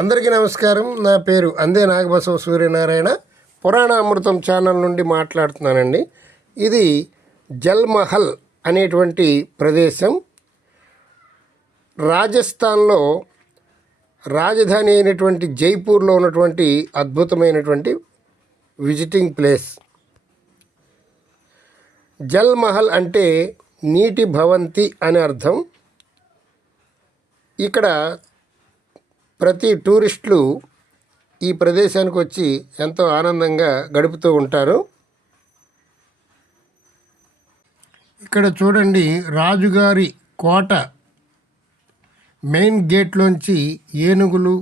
అందరికీ నమస్కారం. నా పేరు అందే నాగబసవ సూర్యనారాయణ. పురాణ అమృతం ఛానల్ నుండి మాట్లాడుతున్నానండి. ఇది జల్మహల్ అనేటువంటి ప్రదేశం రాజస్థాన్లో రాజధాని అయినటువంటి జైపూర్లో ఉన్నటువంటి అద్భుతమైనటువంటి విజిటింగ్ ప్లేస్. జల్మహల్ అంటే నీటి భవంతి అని అర్థం. ఇక్కడ ప్రతి టూరిస్టులు ఈ ప్రదేశానికి వచ్చి ఎంతో ఆనందంగా గడుపుతూ ఉంటారు. ఇక్కడ చూడండి, రాజుగారి కోట మెయిన్ గేట్లోంచి ఏనుగులు,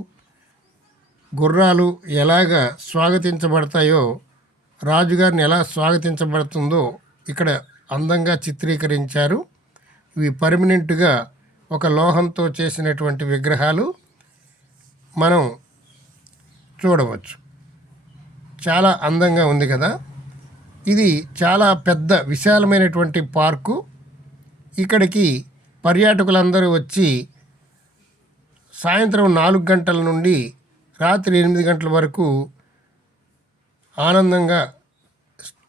గుర్రాలు ఎలాగా స్వాగతించబడతాయో, రాజుగారిని ఎలా స్వాగతించబడుతుందో ఇక్కడ అందంగా చిత్రీకరించారు. ఇవి పర్మనెంట్గా ఒక లోహంతో చేసినటువంటి విగ్రహాలు మనం చూడవచ్చు. చాలా అందంగా ఉంది కదా. ఇది చాలా పెద్ద విశాలమైనటువంటి పార్కు. ఇక్కడికి పర్యాటకులందరూ వచ్చి సాయంత్రం 4 గంటల నుండి రాత్రి 8 గంటల వరకు ఆనందంగా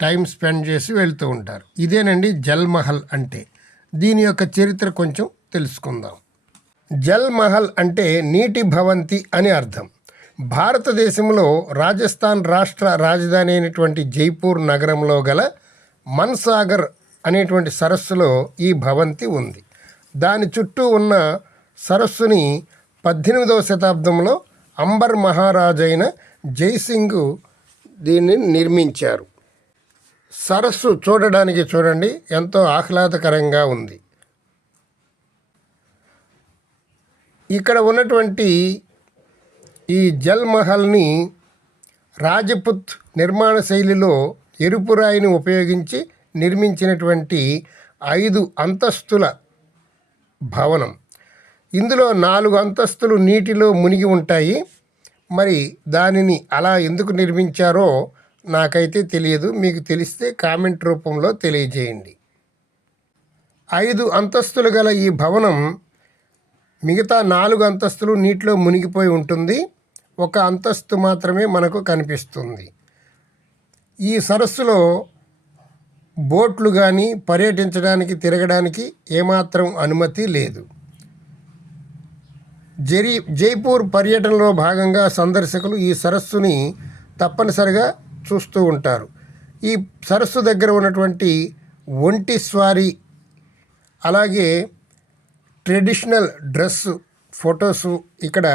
టైం స్పెండ్ చేసి వెళ్తూ ఉంటారు. ఇదేనండి జల్మహల్ అంటే. దీని యొక్క చరిత్ర కొంచెం తెలుసుకుందాం. జల్మహల్ అంటే నీటి భవంతి అని అర్థం. భారతదేశంలో రాజస్థాన్ రాష్ట్ర రాజధాని అయినటువంటి జైపూర్ నగరంలో గల మన్సాగర్ అనేటువంటి సరస్సులో ఈ భవంతి ఉంది. దాని చుట్టూ ఉన్న సరస్సుని 18వ శతాబ్దంలో అంబర్ మహారాజైన జైసింగ్ దీన్ని నిర్మించారు. సరస్సు చూడడానికి చూడండి, ఎంతో ఆహ్లాదకరంగా ఉంది. ఇక్కడ ఉన్నటువంటి ఈ జల్మహల్ని రాజపుత్ నిర్మాణ శైలిలో ఎరుపు రాయిని ఉపయోగించి నిర్మించినటువంటి 5 అంతస్తుల భవనం. ఇందులో 4 అంతస్తులు నీటిలో మునిగి ఉంటాయి. మరి దానిని అలా ఎందుకు నిర్మించారో నాకైతే తెలియదు. మీకు తెలిస్తే కామెంట్ రూపంలో తెలియజేయండి. 5 అంతస్తులు గల ఈ భవనం మిగతా 4 అంతస్తులు నీటిలో మునిగిపోయి ఉంటుంది. 1 అంతస్తు మాత్రమే మనకు కనిపిస్తుంది. ఈ సరస్సులో బోట్లు కానీ పర్యటించడానికి, తిరగడానికి ఏమాత్రం అనుమతి లేదు. జైపూర్ పర్యటనలో భాగంగా సందర్శకులు ఈ సరస్సుని తప్పనిసరిగా చూస్తూ ఉంటారు. ఈ సరస్సు దగ్గర ఉన్నటువంటి ఒంటి స్వారీ, అలాగే ట్రెడిషనల్ డ్రెస్ ఫొటోసు ఇక్కడ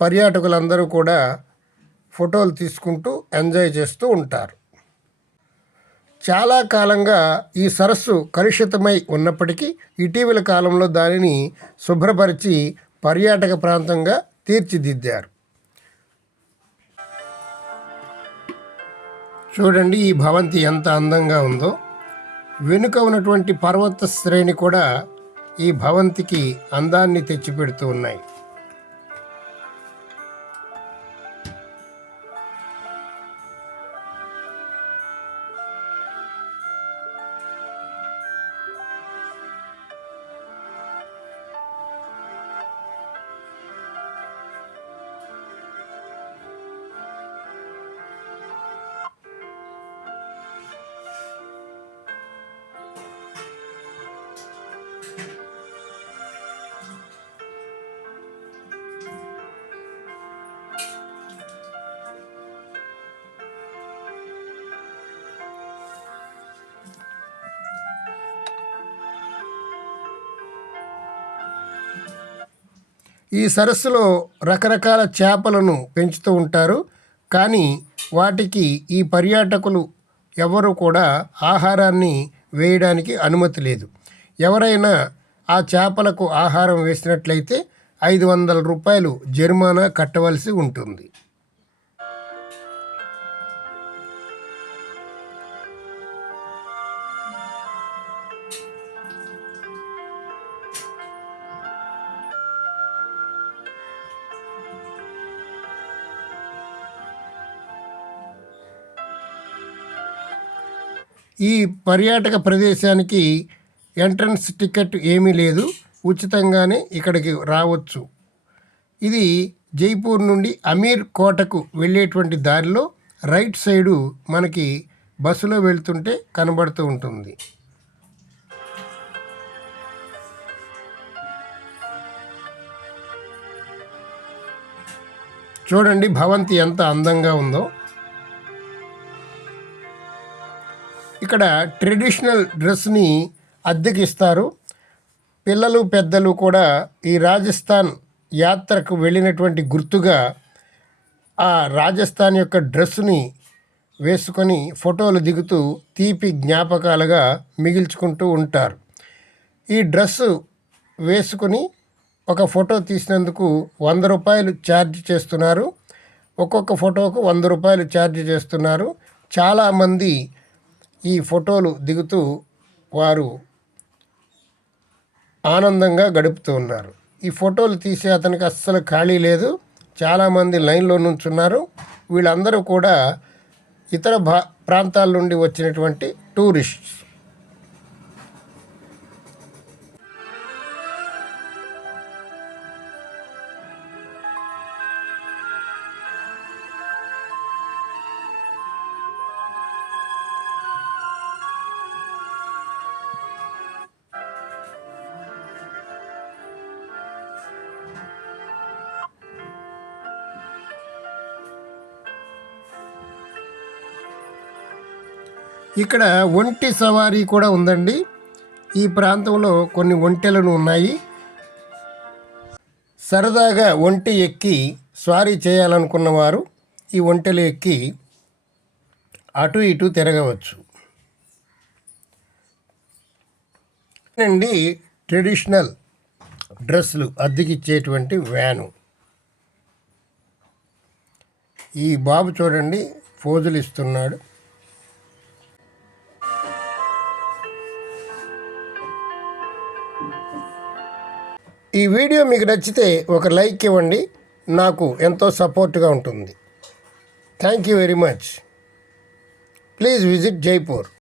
పర్యాటకులందరూ కూడా ఫోటోలు తీసుకుంటూ ఎంజాయ్ చేస్తూ ఉంటారు. చాలా కాలంగా ఈ సరస్సు కలుషితమై ఉన్నప్పటికీ ఇటీవల కాలంలో దానిని శుభ్రపరిచి పర్యాటక ప్రాంతంగా తీర్చిదిద్దారు. చూడండి, ఈ భవంతి ఎంత అందంగా ఉందో. వెనుక ఉన్నటువంటి పర్వత శ్రేణి కూడా ఈ భవంతికి అందాన్ని తెచ్చిపెడుతూ ఉన్నాయి. ఈ సరస్సులో రకరకాల చేపలను పెంచుతూ ఉంటారు. కానీ వాటికి ఈ పర్యాటకులు ఎవరు కూడా ఆహారాన్ని వేయడానికి అనుమతి లేదు. ఎవరైనా ఆ చేపలకు ఆహారం వేసినట్లయితే 500 రూపాయలు జరిమానా కట్టవలసి ఉంటుంది. ఈ పర్యాటక ప్రదేశానికి ఎంట్రన్స్ టికెట్ ఏమీ లేదు, ఉచితంగానే ఇక్కడికి రావచ్చు. ఇది జైపూర్ నుండి అమీర్ కోటకు వెళ్ళేటువంటి దారిలో రైట్ సైడు మనకి బస్సులో వెళ్తుంటే కనబడుతూ ఉంటుంది. చూడండి భవంతి ఎంత అందంగా ఉందో. ఇక్కడ ట్రెడిషనల్ డ్రెస్ని అద్దెకిస్తారు. పిల్లలు పెద్దలు కూడా ఈ రాజస్థాన్ యాత్రకు వెళ్ళినటువంటి గుర్తుగా ఆ రాజస్థాన్ యొక్క డ్రెస్సుని వేసుకొని ఫోటోలు దిగుతూ తీపి జ్ఞాపకాలుగా మిగిల్చుకుంటూ ఉంటారు. ఈ డ్రెస్సు వేసుకొని ఒక ఫోటో తీసినందుకు 100 రూపాయలు ఛార్జ్ చేస్తున్నారు. ఒక్కొక్క ఫోటోకు 100 రూపాయలు ఛార్జ్ చేస్తున్నారు. చాలామంది ఈ ఫోటోలు దిగుతూ వారు ఆనందంగా గడుపుతూ ఉన్నారు. ఈ ఫోటోలు తీసే అతనికి అస్సలు ఖాళీ లేదు. చాలామంది లైన్లో నుంచున్నారు. వీళ్ళందరూ కూడా ఇతర ప్రాంతాల నుండి వచ్చినటువంటి టూరిస్ట్స్. ఇక్కడ ఒంటి సవారీ కూడా ఉందండి. ఈ ప్రాంతంలో కొన్ని ఒంటెలను ఉన్నాయి. సరదాగా ఒంటి ఎక్కి స్వారీ చేయాలనుకున్న వారు ఈ ఒంటెలు ఎక్కి అటు ఇటు తిరగవచ్చు అండి. ట్రెడిషనల్ డ్రెస్సులు అద్దెకిచ్చేటువంటి వ్యాను. ఈ బాబు చూడండి ఫోజులు ఇస్తున్నాడు. ఈ వీడియో మీకు నచ్చితే ఒక లైక్ ఇవ్వండి. నాకు ఎంతో సపోర్ట్గా ఉంటుంది. Thank you very much. Please visit Jaipur.